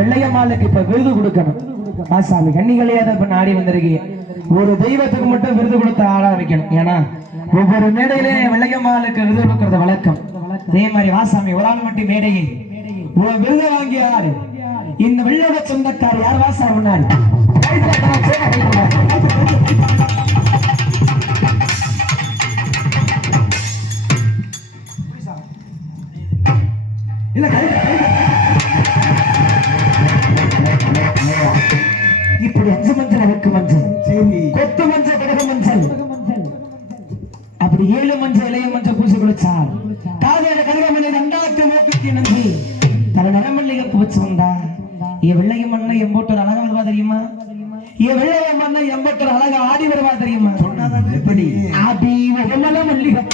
வெள்ளையம்மாளுக்கு இப்ப விருது கொடுக்கணும். ஆசாமி கன்னிகளே அதை இப்ப நாடி வந்திருக்கீங்க. ஒரு தெய்வத்துக்கு மட்டும் விருது கொடுத்து ஆட வைக்கணும். ஏன்னா ஒவ்வொரு மேடையிலே வெள்ளையம்மாளுக்கு விருது கொடுக்கறது வழக்கம். அதே மாதிரி வாசாமி ஒரு ஆள் மட்டும் மேடையை விருது வாங்கி ஆடு. இந்த வெள்ளோட சொந்தக்கார் யார்? வாசா முன்னாடி இல்ல இப்படி 5 மஞ்சள் அழுக்கு மஞ்சள், கொத்து மஞ்சள், கடக மஞ்சள், அப்படி 7 மஞ்சள் இளைய மஞ்சள் பூசி குளிச்சால் காதையோட கடக மஞ்சள் அண்டாக்கு மூக்குக்கு நன்றி தல நரமல்லிகை பூச்சி வந்தா என் வெள்ளைய மண்ணை எம்போட்டு அழகா வருவா தெரியுமா? என் வெள்ளைய மண்ணை எம்போட்டு அழகா ஆடி வருவா தெரியுமா? எப்படி ஆடி வெள்ளல மல்லிகை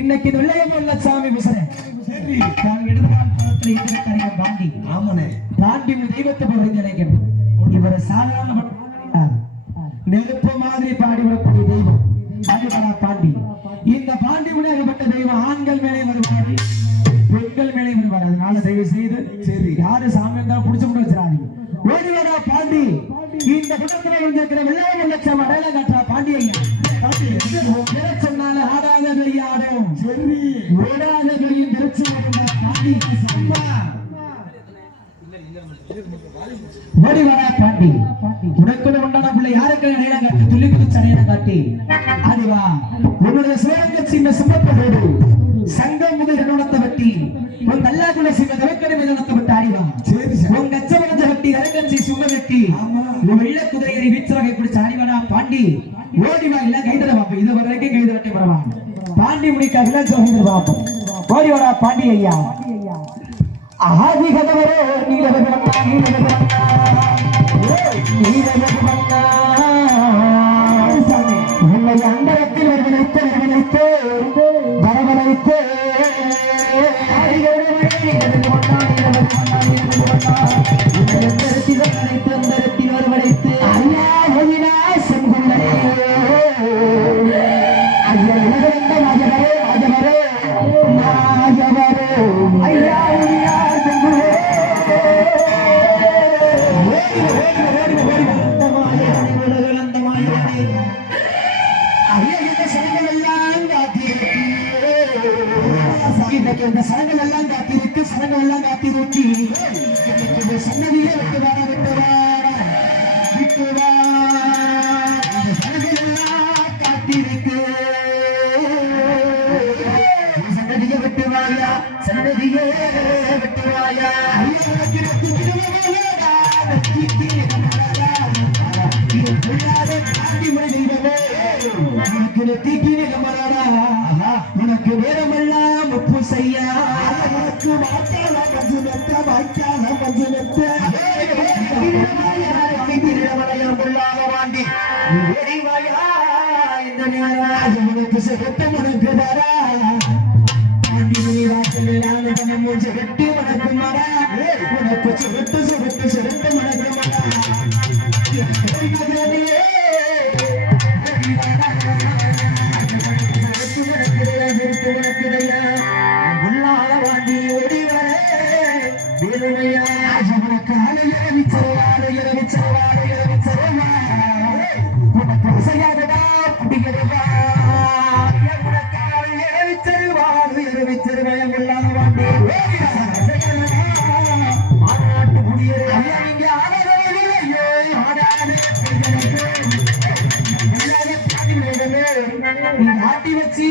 இன்னைக்கு வெள்ளையம்மன் சாமி பாண்டி தெய்வத்தை நினைக்கணும். இவரை சாதாரண நெருப்பு மாதிரி பாடிவிடக்கூடிய தெய்வம் பாண்டி. இந்த பாண்டி முனைப்பட்ட தெய்வம் ஆண்கள் மேலே வருவாரு, பெண்கள் மேலே வருவார். அதனால தயவு செய்து சரி யாரு சாமி இருந்தாலும் புடிச்சு கொண்டு வச்சிடாதீங்க. ஓடி வரா பாண்டி. இந்த குடத்துல இருக்கிற வெள்ளையம்மன் லட்சம் அடையாள காட்டுறா பாண்டி ஐயா. சொன்னால ஆடாத கையாடும் ஓடாத கையும் திருச்சி ஓடி வரா பாண்டி. உனக்குள்ள உண்டான பிள்ளை யாருக்கு அடையாளம் காட்டி துள்ளி குதிச்சு அடையாளம் காட்டி அதுவா உன்னுடைய சிவகங்கை சின்ன சுமப்பதோடு சங்கம் முதல் இடத்தை வெட்டி உன் தல்லாக்குள்ள சிங்க தவக்கடை இடத்தை விட்டு ஆடிவா. உன் கச்சவரஞ்ச வெட்டி அரங்கச்சி சுங்க வெட்டி உன் வெள்ள குதிரையை வீச்சரகை பிடிச்ச ஆடிவானா பாண்டி. ஓடிவா இல்ல கைதர பாப்போம். இது வரைக்கும் கைது வெட்டி வரவா பாண்டி முடிக்காக சொல்லிட்டு பார்ப்போம். ஓடி வரா பாண்டி ஐயா. ஆதி கதவரே நீலவரண்ணா உன்னை அண்டரத்தில் வரவழைத்து வரவழைத்து அந்தரத்தில் வரவழைத்து ஐயா ஒழினா செங்குள்ளே ஐயா உலகந்த ராஜவரே ராஜவரே ராஜவரே ஐயா ஒழினா செங்குள்ளே இந்த சனங்கள் எல்லாம் காத்திருக்கு, சனங்கள் எல்லாம் காத்திருக்கு. இந்த சன்னதியை விட்டு வர விட்டு விட்டு இந்த சனங்கள் எல்லாம் காத்திருக்கு. சன்னதியை விட்டு வாயா, சன்னதியே விட்டு வாயா. காந்தி மொழி தெய்வமே தீக்கி நிலமராடா உனக்கு நேரமெல்லாம் உப்பு செய்யா உனக்கு வாய்க்கால மஞ்சு வாண்டி இந்த நேரம் உனக்கு சிறப்பு உனக்கு வரா சிரட்டு உனக்கு மரா உனக்கு சிரட்டு உனக்கு மரா உள்ளால வாண்டி ஓடி வர உனக்கு உனக்கு செய்யாதடா குடிக்கிறதா ஆட்டி வச்சு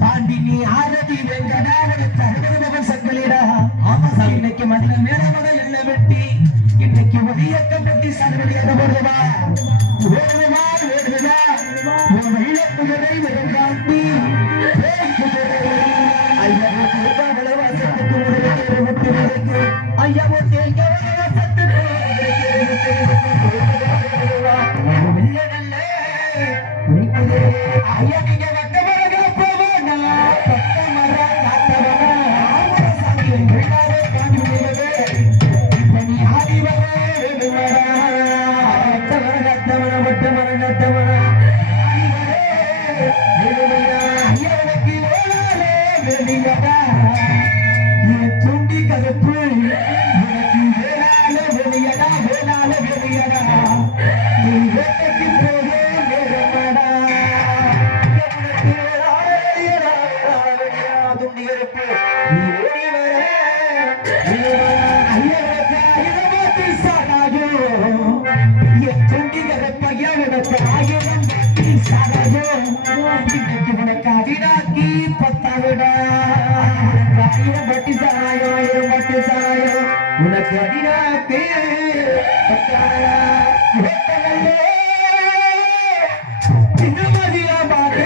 பாண்டி நீ ஆரதி வெங்கடா சங்கலிடா இன்னைக்கு மதிய மேலமட எண்ணெய் வெட்டி இன்னைக்கு ஒதியக்கம் வெட்டி சங்கலியாக வருவா வெள்ளப்புகரை வெறுங்காட்டி ஐயா ஐயா நீங்க துண்டி கருப்பு வேளாள வெளியடா நீ வேட்டைக்கு போக நேரமடா துண்டி கருப்பு நீ ஓடி வர துண்டி கருப்பையா உனக்கு ஆயிரம் உனக்கு அடிடாக்கி பத்தாவிடா ஆயிரம் பட்டி சாயம் உனக்கு அடிடாக்கி சின்னமதியா பாட்டு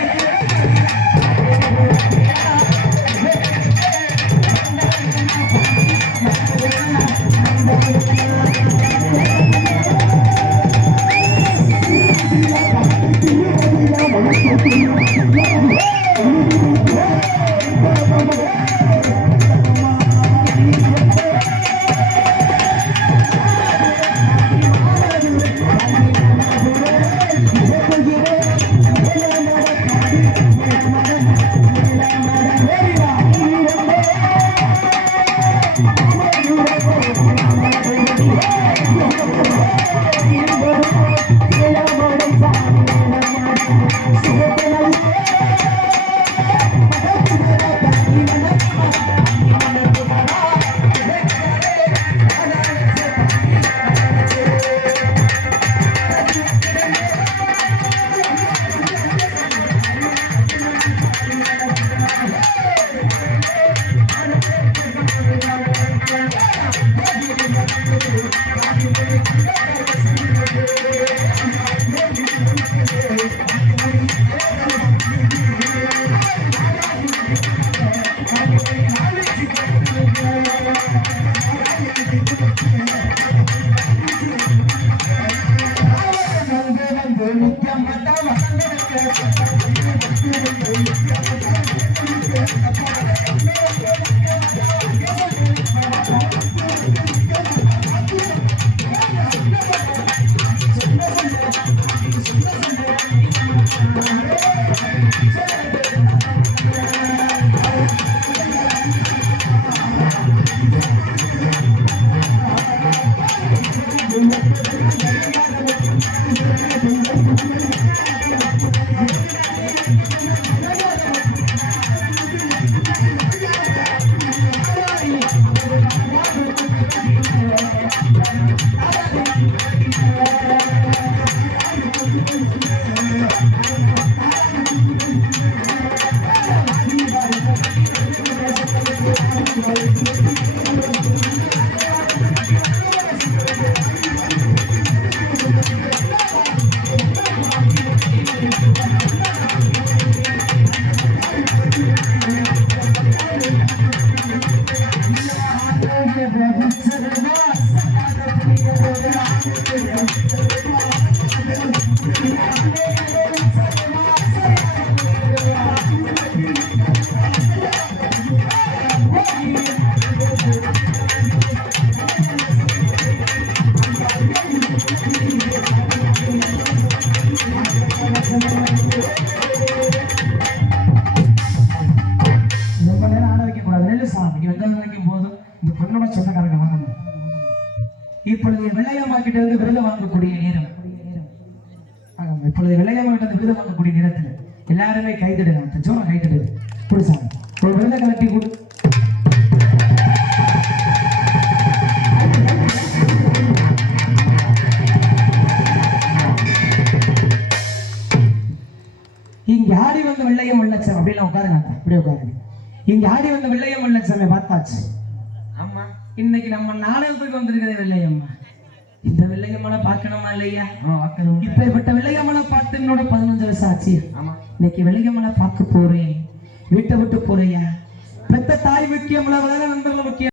இப்பொழுது வெள்ளையம்மாக்கிட்ட இருந்து விருது வாங்கக்கூடிய நேரம். இப்பொழுது வெள்ளையம்மாக்கிட்ட இருந்து விருது வாங்கக்கூடிய நேரத்தில் எல்லாருமே கைதிடுங்க. ஜோரம் கைதிடு கொடுசாங்க. ஒரு விருதை கலட்டி கொடு. இங்க ஆடி வந்த வெள்ளையம் வெள்ளச்சம் அப்படிலாம் உட்காருங்க. அப்படியே உட்காருங்க. இங்க ஆடி வந்த வெள்ளையம் வெள்ளச்சமை பார்த்தாச்சு. ஆமா, இன்னைக்கு நம்ம நாடகத்துக்கு வந்திருக்கிறதே வெள்ளையம்மா. இந்த வெள்ளையம்மனை பார்க்கணுமா இல்லையா? இப்பேற்பட்ட வெள்ளையம்மனை பார்த்து என்னோட 15 வருஷம் ஆச்சு. இன்னைக்கு வெள்ளையம்மனை பார்க்க போறேன். வீட்டை விட்டு போறியா? பெத்த தாய் முக்கியம், நண்பர்கள் முக்கியம்.